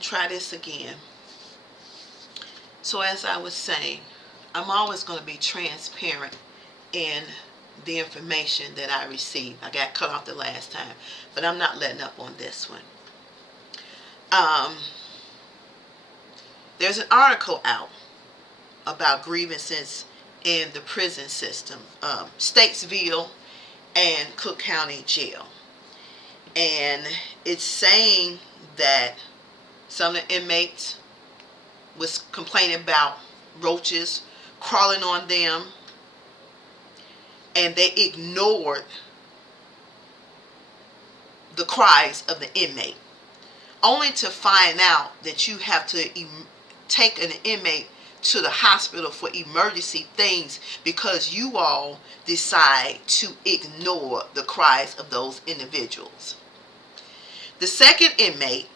Try this again. So as I was saying, I'm always going to be transparent in the information that I receive. I got cut off the last time, but I'm not letting up on this one. There's an article out about grievances in the prison system, Statesville and Cook County Jail. And it's saying that some of the inmates was complaining about roaches crawling on them, and they ignored the cries of the inmate, only to find out that you have to take an inmate to the hospital for emergency things because you all decide to ignore the cries of those individuals. The second inmate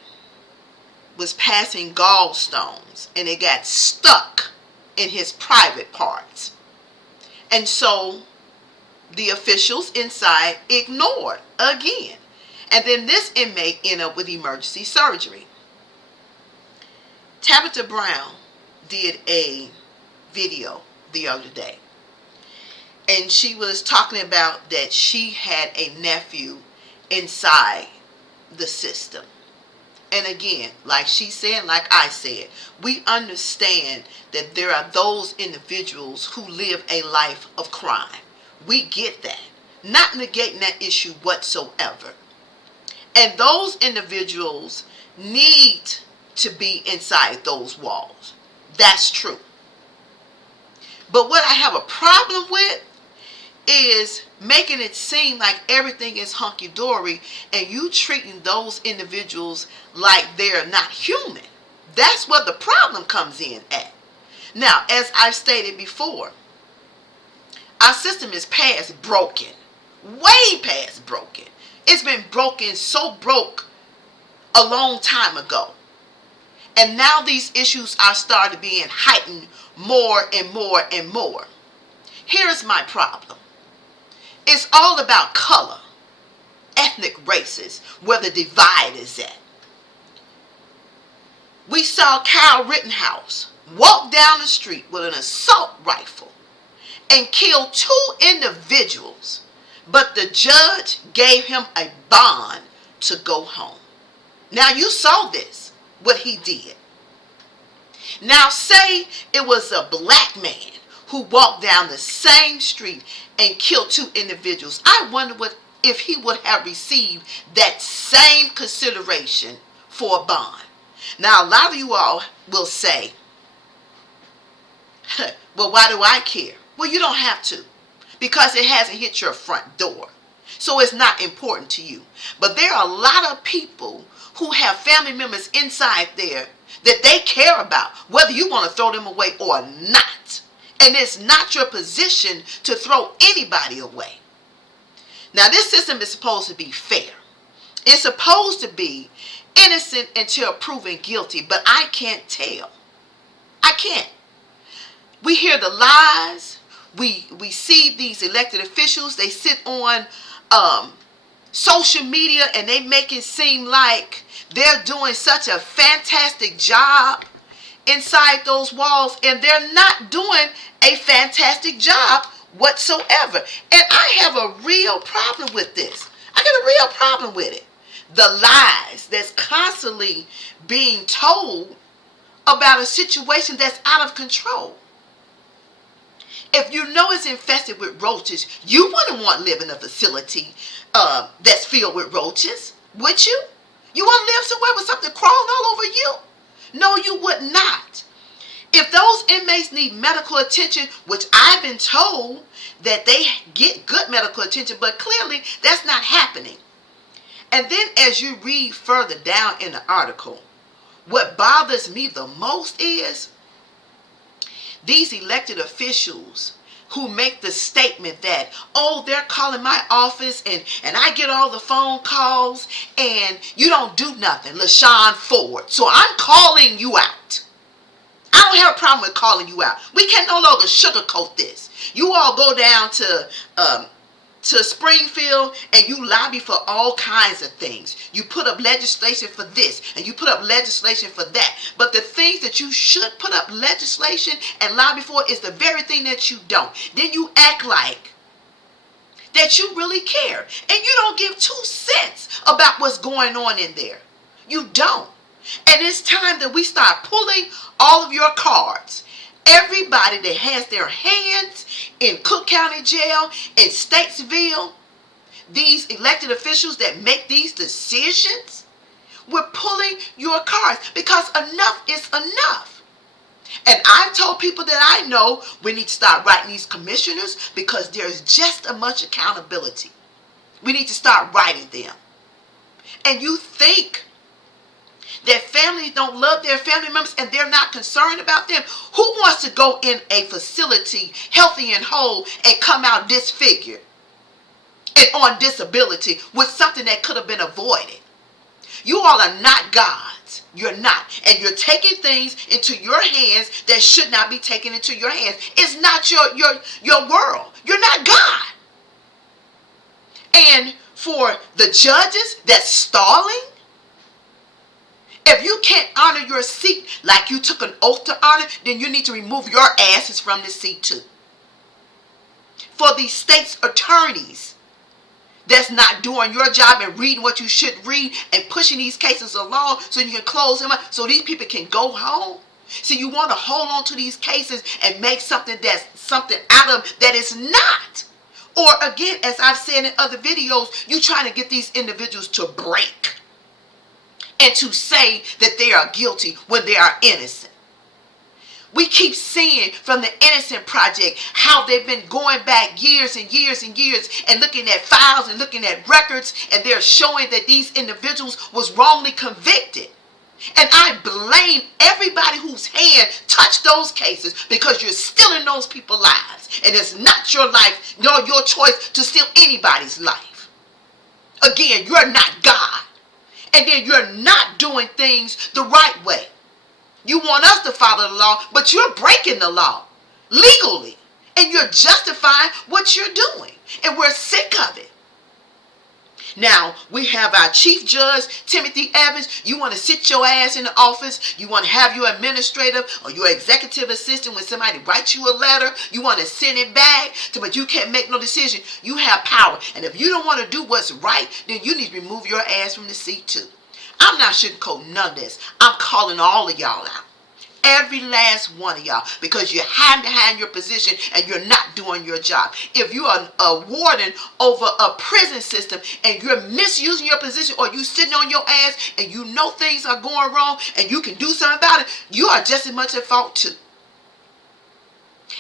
was passing gallstones and it got stuck in his private parts. And so the officials inside ignored again. And then this inmate ended up with emergency surgery. Tabitha Brown did a video the other day. And she was talking about that she had a nephew inside the system. And again, like she said, like I said, we understand that there are those individuals who live a life of crime. We get that. Not negating that issue whatsoever. And those individuals need to be inside those walls. That's true. But what I have a problem with is making it seem like everything is hunky-dory and you treating those individuals like they're not human. That's where the problem comes in at. Now, as I've stated before, our system is past broken. Way past broken. It's been broken, so broke a long time ago. And now these issues are starting being heightened more and more and more. Here's my problem. It's all about color, ethnic races, where the divide is at. We saw Kyle Rittenhouse walk down the street with an assault rifle and kill 2 individuals, but the judge gave him a bond to go home. Now you saw this, what he did. Now say it was a black man who walked down the same street and killed 2 individuals. I wonder if he would have received that same consideration for a bond. Now, a lot of you all will say, well, why do I care? Well, you don't have to, because it hasn't hit your front door. So it's not important to you. But there are a lot of people who have family members inside there that they care about, whether you want to throw them away or not. And it's not your position to throw anybody away. Now, this system is supposed to be fair. It's supposed to be innocent until proven guilty, but I can't tell. I can't. We hear the lies. We see these elected officials. They sit on social media and they make it seem like they're doing such a fantastic job inside those walls, and they're not doing a fantastic job whatsoever. And I have a real problem with this. I got a real problem with it. The lies that's constantly being told about a situation that's out of control. If you know it's infested with roaches, you wouldn't want to live in a facility that's filled with roaches, would you? You want to live somewhere with something crawling all over you? No, you would not. If those inmates need medical attention, which I've been told that they get good medical attention, but clearly that's not happening. And then as you read further down in the article, what bothers me the most is these elected officials who make the statement that, oh, they're calling my office and I get all the phone calls and you don't do nothing, LaShawn Ford. So I'm calling you out. I don't have a problem with calling you out. We can no longer sugarcoat this. You all go down to to Springfield and you lobby for all kinds of things. You put up legislation for this and you put up legislation for that. But the things that you should put up legislation and lobby for is the very thing that you don't. Then you act like that you really care. And you don't give 2 cents about what's going on in there. You don't. And it's time that we start pulling all of your cards. Everybody that has their hands in Cook County Jail, in Statesville, these elected officials that make these decisions, we're pulling your cards because enough is enough. And I've told people that I know we need to start writing these commissioners because there's just as much accountability. We need to start writing them. And you think that families don't love their family members and they're not concerned about them? Who wants to go in a facility healthy and whole and come out disfigured and on disability with something that could have been avoided? You all are not gods. You're not. And you're taking things into your hands that should not be taken into your hands. It's not your world. You're not God. And for the judges that's stalling, if you can't honor your seat like you took an oath to honor, then you need to remove your asses from the seat too. For the state's attorneys that's not doing your job and reading what you should read and pushing these cases along so you can close them up so these people can go home. See, you want to hold on to these cases and make something that's something out of that is not. Or again, as I've said in other videos, you trying to get these individuals to break and to say that they are guilty when they are innocent. We keep seeing from the Innocent Project how they've been going back years and years and years and looking at files and looking at records, and they're showing that these individuals was wrongly convicted. And I blame everybody whose hand touched those cases because you're stealing those people's lives. And it's not your life nor your choice to steal anybody's life. Again, you're not God. And then you're not doing things the right way. You want us to follow the law, but you're breaking the law legally. And you're justifying what you're doing. And we're sick of it. Now, we have our Chief Judge, Timothy Evans. You want to sit your ass in the office. You want to have your administrative or your executive assistant when somebody writes you a letter. You want to send it back, but you can't make no decision. You have power. And if you don't want to do what's right, then you need to remove your ass from the seat too. I'm not sugarcoating none of this. I'm calling all of y'all out. Every last one of y'all, because you're hiding behind your position and you're not doing your job. If you are a warden over a prison system and you're misusing your position, or you sitting on your ass and you know things are going wrong and you can do something about it, you are just as much at fault too.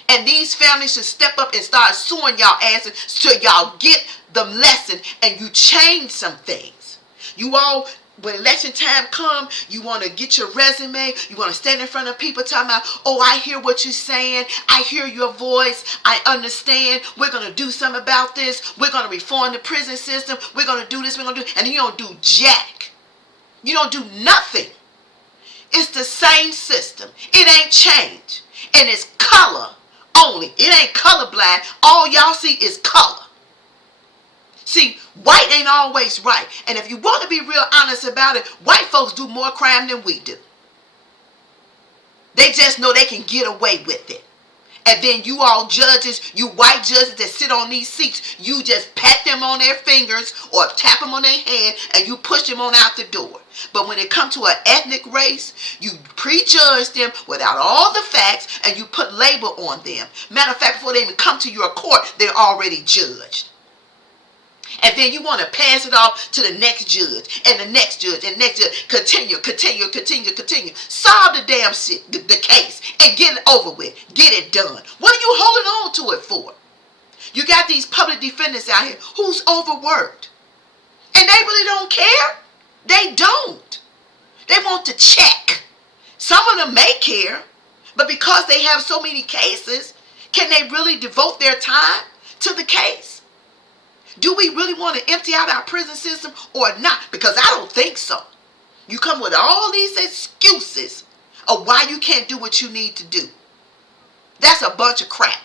And these families should step up and start suing y'all asses till y'all get the lesson and you change some things. You all, when election time comes, you want to get your resume. You want to stand in front of people talking about, oh, I hear what you're saying. I hear your voice. I understand. We're going to do something about this. We're going to reform the prison system. We're going to do this. We're going to do, and you don't do jack. You don't do nothing. It's the same system. It ain't changed. And it's color only. It ain't colorblind. All y'all see is color. See, white ain't always right. And if you want to be real honest about it, white folks do more crime than we do. They just know they can get away with it. And then you all judges, you white judges that sit on these seats, you just pat them on their fingers or tap them on their hand and you push them on out the door. But when it comes to an ethnic race, you prejudge them without all the facts and you put label on them. Matter of fact, before they even come to your court, they're already judged. And then you want to pass it off to the next judge and the next judge and next judge. Continue. Solve the damn shit, the case, and get it over with. Get it done. What are you holding on to it for? You got these public defenders out here who's overworked. And they really don't care. They don't. They want to check. Some of them may care, but because they have so many cases, can they really devote their time to the case? Do we really want to empty out our prison system or not? Because I don't think so. You come with all these excuses of why you can't do what you need to do. That's a bunch of crap.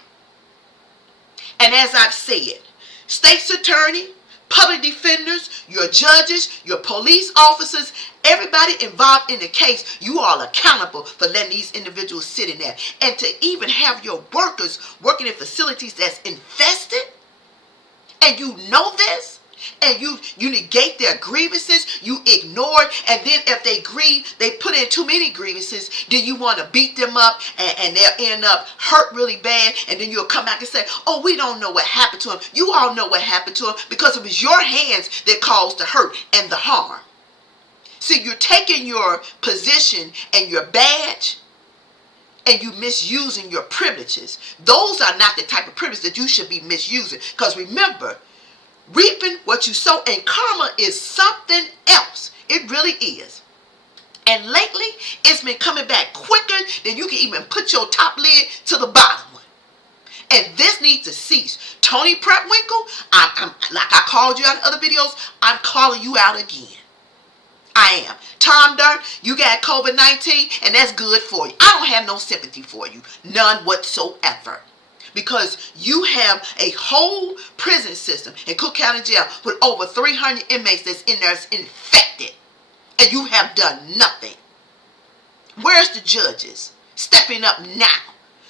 And as I've said, state's attorney, public defenders, your judges, your police officers, everybody involved in the case, you are accountable for letting these individuals sit in there. And to even have your workers working in facilities that's infested, and you know this, and you negate their grievances, you ignore it, and then if they grieve, they put in too many grievances, then you want to beat them up, and they'll end up hurt really bad, and then you'll come back and say, oh, we don't know what happened to him. You all know what happened to him because it was your hands that caused the hurt and the harm. See, you're taking your position and your badge, and you misusing your privileges. Those are not the type of privilege that you should be misusing, because remember, reaping what you sow, and karma is something else. It really is. And lately, it's been coming back quicker than you can even put your top lid to the bottom one. And this needs to cease. Tony Prepwinkle, I'm like I called you out in other videos, I'm calling you out again. I am. Tom Dart, you got COVID-19, and that's good for you. I don't have no sympathy for you. None whatsoever. Because you have a whole prison system in Cook County Jail with over 300 inmates that's in there that's infected. And you have done nothing. Where's the judges stepping up now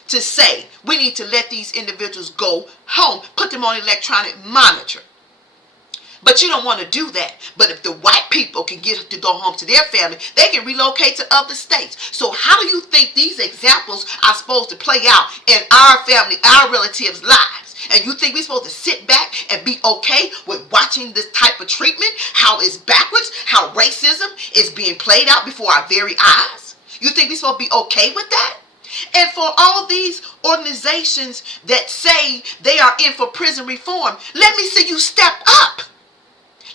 to say we need to let these individuals go home, put them on electronic monitor? But you don't want to do that. But if the white people can get to go home to their family, they can relocate to other states. So how do you think these examples are supposed to play out in our family, our relatives' lives? And you think we're supposed to sit back and be okay with watching this type of treatment? How it's backwards? How racism is being played out before our very eyes? You think we're supposed to be okay with that? And for all these organizations that say they are in for prison reform, let me see you step up.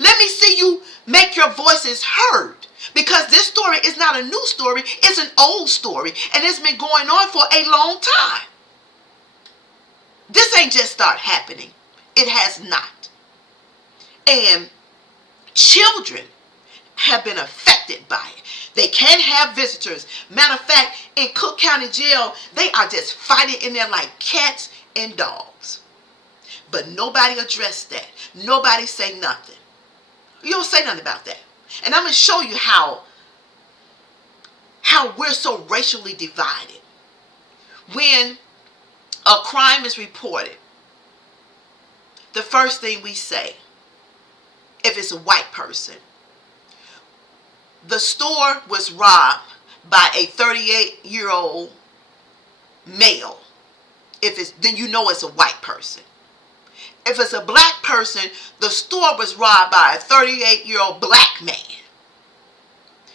Let me see you make your voices heard. Because this story is not a new story. It's an old story. And it's been going on for a long time. This ain't just start happening. It has not. And children have been affected by it. They can't have visitors. Matter of fact, in Cook County Jail, they are just fighting in there like cats and dogs. But nobody addressed that. Nobody say nothing. You don't say nothing about that. And I'm going to show you how we're so racially divided. When a crime is reported, the first thing we say, if it's a white person, the store was robbed by a 38-year-old male. Then you know it's a white person. If it's a black person, the store was robbed by a 38-year-old black man.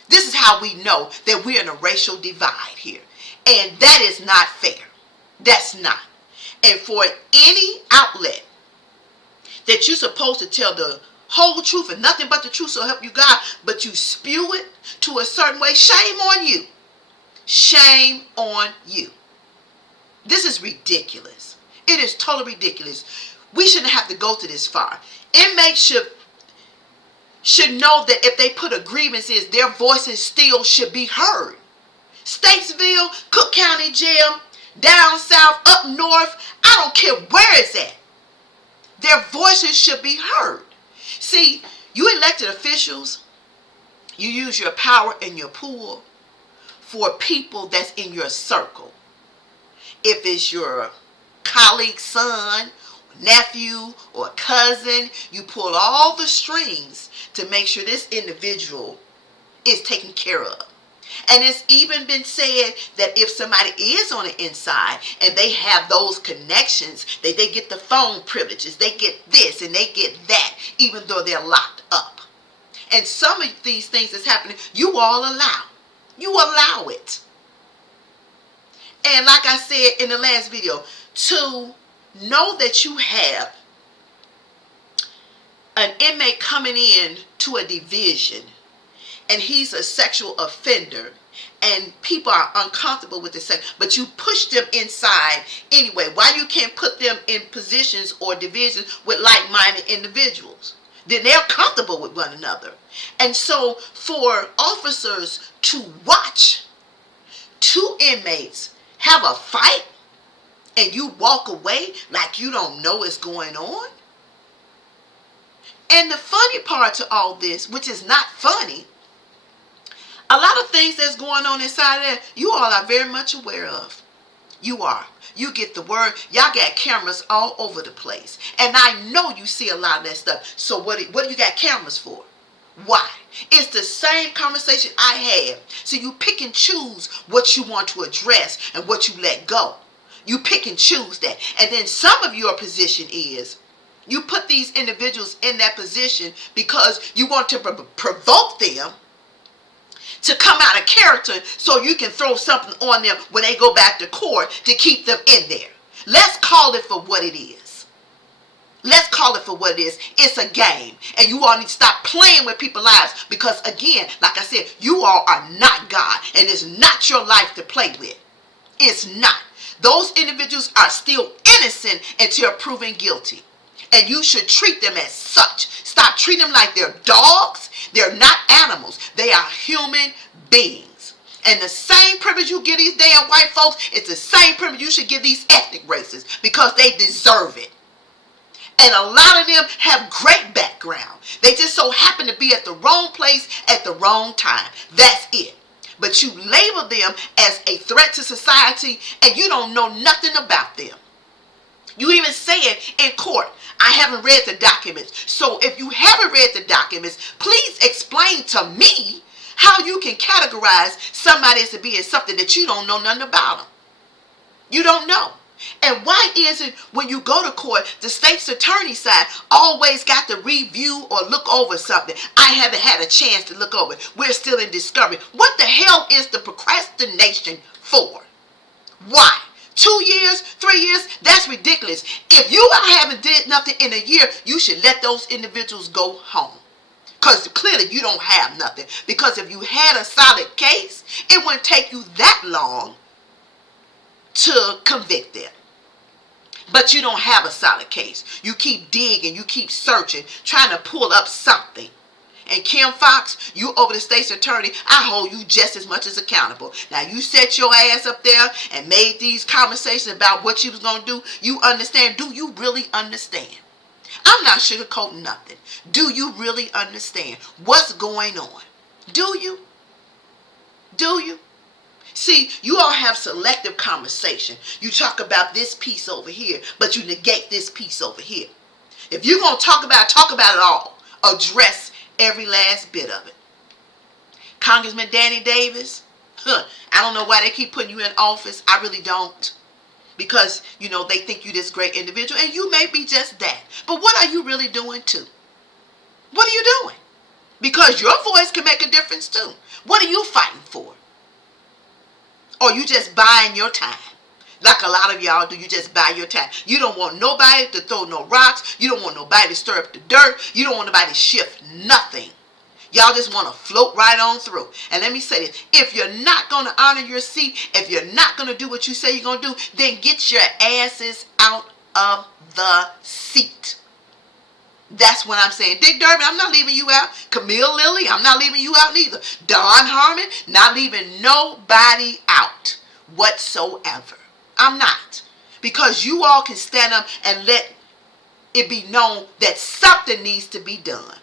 This is how we know that we're in a racial divide here. And that is not fair. That's not. And for any outlet that you're supposed to tell the whole truth and nothing but the truth so help you God, but you spew it to a certain way, shame on you. Shame on you. This is ridiculous. It is totally ridiculous. We shouldn't have to go to this far. Inmates should know that if they put a grievance in, their voices still should be heard. Statesville, Cook County Jail, down south, up north, I don't care where it's at. Their voices should be heard. See, you elected officials, you use your power and your pull for people that's in your circle. If it's your colleague's son, nephew, or cousin, you pull all the strings to make sure this individual is taken care of. And it's even been said that if somebody is on the inside and they have those connections, they get the phone privileges, they get this and they get that, even though they're locked up. And some of these things that's happening, you all allow. You allow it. And like I said in the last video, to know that you have an inmate coming in to a division and he's a sexual offender and people are uncomfortable with the sex, but you push them inside anyway. Why you can't put them in positions or divisions with like-minded individuals? Then they're comfortable with one another. And so for officers to watch two inmates have a fight and you walk away like you don't know what's going on, And the funny part to all this, which is not funny, a lot of things that's going on inside of there, you all are very much aware of. You are. You get the word. Y'all got cameras all over the place. And I know you see a lot of that stuff. So what do you got cameras for? Why? It's the same conversation I had. So you pick and choose what you want to address and what you let go. You pick and choose that. And then some of your position is you put these individuals in that position because you want to provoke them to come out of character so you can throw something on them when they go back to court to keep them in there. Let's call it for what it is. Let's call it for what it is. It's a game. And you all need to stop playing with people's lives because, again, like I said, you all are not God. And it's not your life to play with. It's not. Those individuals are still innocent until proven guilty. And you should treat them as such. Stop treating them like they're dogs. They're not animals. They are human beings. And the same privilege you give these damn white folks, it's the same privilege you should give these ethnic races because they deserve it. And a lot of them have great background. They just so happen to be at the wrong place at the wrong time. That's it. But you label them as a threat to society and you don't know nothing about them. You even say it in court. I haven't read the documents. So if you haven't read the documents, please explain to me how you can categorize somebody as to being something that you don't know nothing about them. You don't know. And why is it when you go to court, the state's attorney side always got to review or look over something? I haven't had a chance to look over it. We're still in discovery. What the hell is the procrastination for? Why? 2 years, 3 years, that's ridiculous. If you haven't did nothing in a year, you should let those individuals go home. Because clearly you don't have nothing. Because if you had a solid case, it wouldn't take you that long to convict them. But you don't have a solid case. You keep digging, you keep searching, trying to pull up something. And Kim Fox, you over the state's attorney, I hold you just as much as accountable. Now, you set your ass up there and made these conversations about what you was going to do. You understand? Do you really understand? I'm not sugarcoating nothing. Do you really understand what's going on? Do you? Do you? See, you all have selective conversation. You talk about this piece over here, but you negate this piece over here. If you're going to talk about it all. Address every last bit of it. Congressman Danny Davis, I don't know why they keep putting you in office. I really don't. Because, they think you're this great individual, and you may be just that. But what are you really doing too? What are you doing? Because your voice can make a difference too. What are you fighting for? Or you just buying your time? Like a lot of y'all do, you just buy your time. You don't want nobody to throw no rocks. You don't want nobody to stir up the dirt. You don't want nobody to shift nothing. Y'all just want to float right on through. And let me say this. If you're not going to honor your seat, if you're not going to do what you say you're going to do, then get your asses out of the seat. That's what I'm saying. Dick Durbin, I'm not leaving you out. Camille Lilly, I'm not leaving you out neither. Don Harmon, not leaving nobody out whatsoever. I'm not. Because you all can stand up and let it be known that something needs to be done.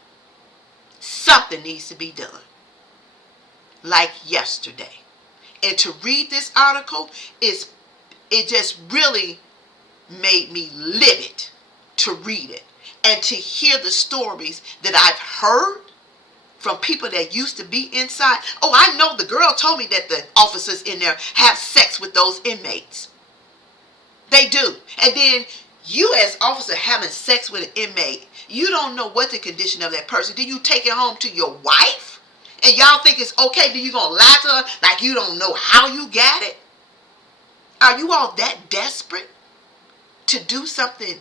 Something needs to be done. Like yesterday. And to read this article, it just really made me livid to read it. And to hear the stories that I've heard from people that used to be inside. Oh, I know the girl told me that the officers in there have sex with those inmates. They do. And then you as officer having sex with an inmate, you don't know what the condition of that person. Do you take it home to your wife? And y'all think it's okay? Do you gonna lie to her like you don't know how you got it? Are you all that desperate to do something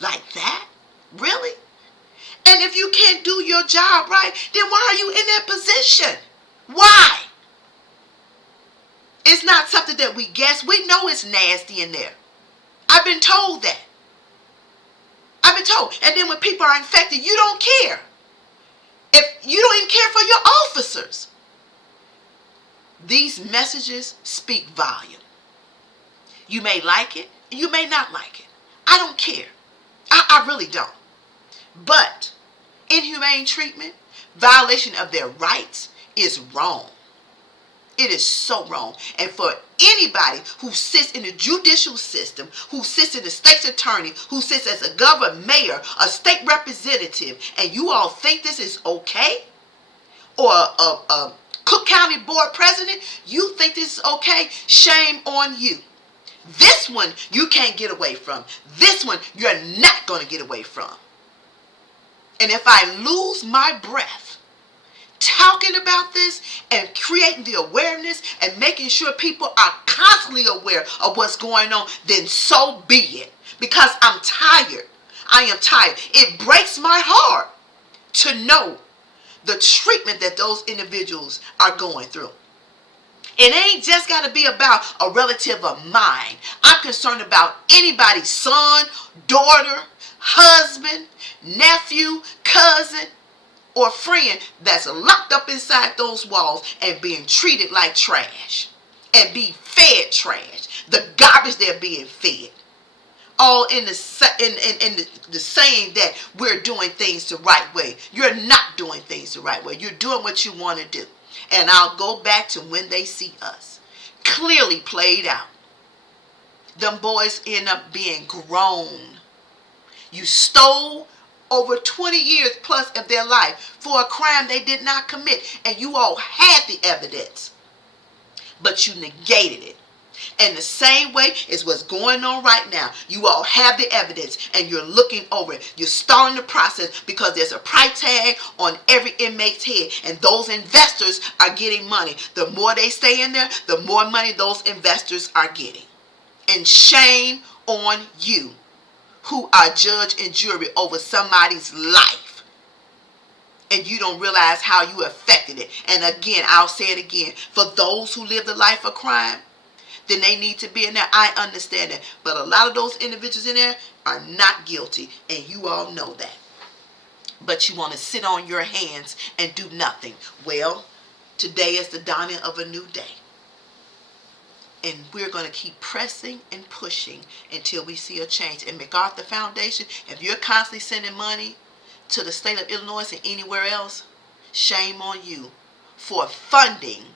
like that? Really? And if you can't do your job right, then why are you in that position? Why? It's not something that we guess. We know it's nasty in there. I've been told that. I've been told. And then when people are infected, you don't care. If you don't even care for your officers. These messages speak volume. You may like it, you may not like it. I don't care. I really don't. But inhumane treatment, violation of their rights is wrong. It is so wrong. And for anybody who sits in the judicial system, who sits in the state's attorney, who sits as a governor, mayor, a state representative, and you all think this is okay, or a Cook County board president, you think this is okay, shame on you. This one you can't get away from. This one you're not going to get away from. And if I lose my breath talking about this and creating the awareness and making sure people are constantly aware of what's going on, then so be it. Because I'm tired. I am tired. It breaks my heart to know the treatment that those individuals are going through. It ain't just got to be about a relative of mine. I'm concerned about anybody's son, daughter, husband, nephew, cousin, or friend that's locked up inside those walls and being treated like trash and being fed trash. The garbage they're being fed. All in the saying that we're doing things the right way. You're not doing things the right way. You're doing what you want to do. And I'll go back to when they see us. Clearly played out. Them boys end up being grown. You stole over 20 years plus of their life for a crime they did not commit. And you all had the evidence. But you negated it. And the same way is what's going on right now. You all have the evidence and you're looking over it. You're stalling the process because there's a price tag on every inmate's head. And those investors are getting money. The more they stay in there, the more money those investors are getting. And shame on you who are judge and jury over somebody's life. And you don't realize how you affected it. And again, I'll say it again. For those who live the life of crime, then they need to be in there. I understand that. But a lot of those individuals in there are not guilty. And you all know that. But you want to sit on your hands and do nothing. Well, today is the dawning of a new day. And we're going to keep pressing and pushing until we see a change. And MacArthur Foundation, if you're constantly sending money to the state of Illinois and anywhere else, shame on you for funding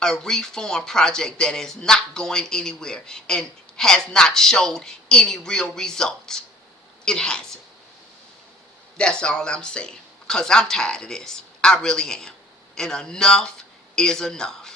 a reform project that is not going anywhere and has not showed any real results. It hasn't. That's all I'm saying. Because I'm tired of this. I really am. And enough is enough.